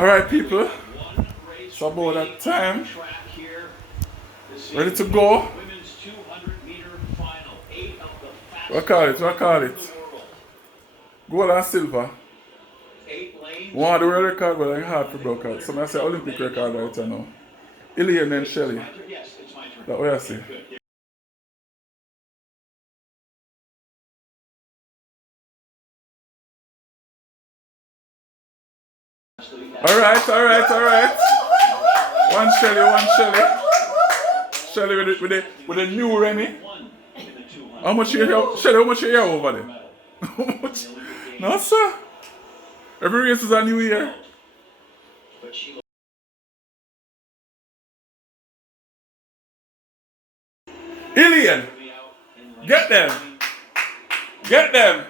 Alright, people. It's about that time. Ready to go? What call it? What call it? Gold and silver. One of the world record, but I hard for broke out. Some I say Olympic record right now. Elaine and SHELLY. That's what I say. Alright. One SHELLY. SHELLY with the new Remy. How much you hear? SHELLY, how much you hear over there? How much? No, sir. Every race is a new year. Elaine! Get them!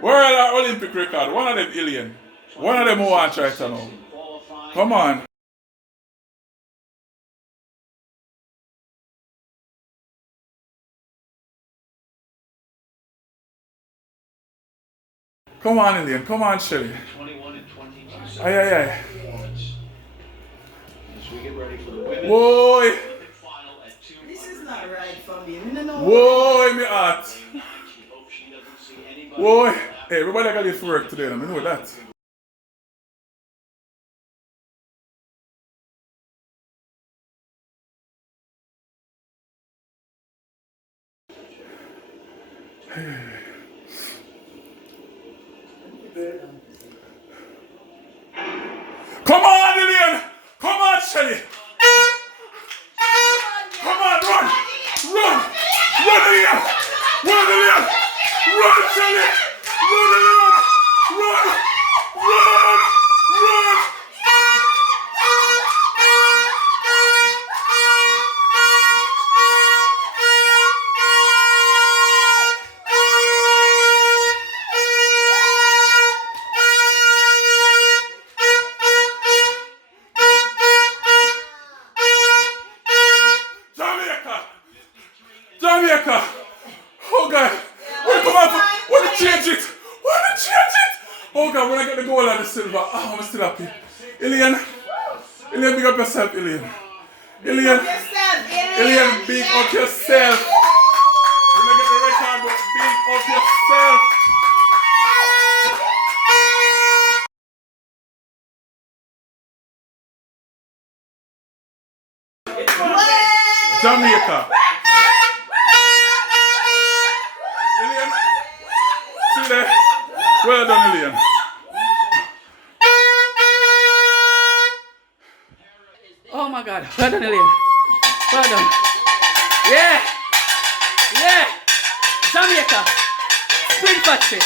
Where are our Olympic record? One of them, Elaine. One of them who want to try to know. Come on. Come on, Elaine. Come on, SHELLY. Aye. Whoa! This is not right for me. No. Whoa, me heart. Whoa. Hey, everybody got this for work today. I know that. Come on, Elaine! Come on, SHELLY! Come on, run! Elaine! Run, SHELLY! Run, Elaine! Run! Jamaica! Oh God! Wanna change it! Oh God, when I get the gold and the silver, I'm still happy. Elaine, big up yourself, Elaine. Elaine, big up yourself. When I get the record, but big up yourself. Jamaica. Elaine, see there? Well done, Elaine. Oh my God, well done, Elaine. Well done. Yeah. Jamaica. Sprint factory.